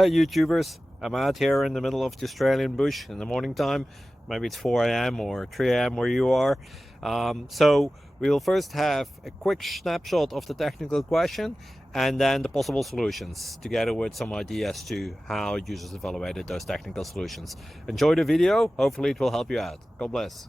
Hey YouTubers, I'm out here in the middle of the Australian bush in the morning time. Maybe it's 4 a.m. or 3 a.m. where you are. So we'll first have a quick snapshot of the technical question and then the possible solutions, together with some ideas to how users evaluated those technical solutions. Enjoy the video, hopefully it will help you out. God bless.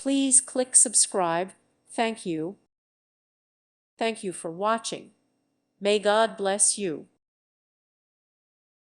Please click subscribe. Thank you. Thank you for watching. May God bless you.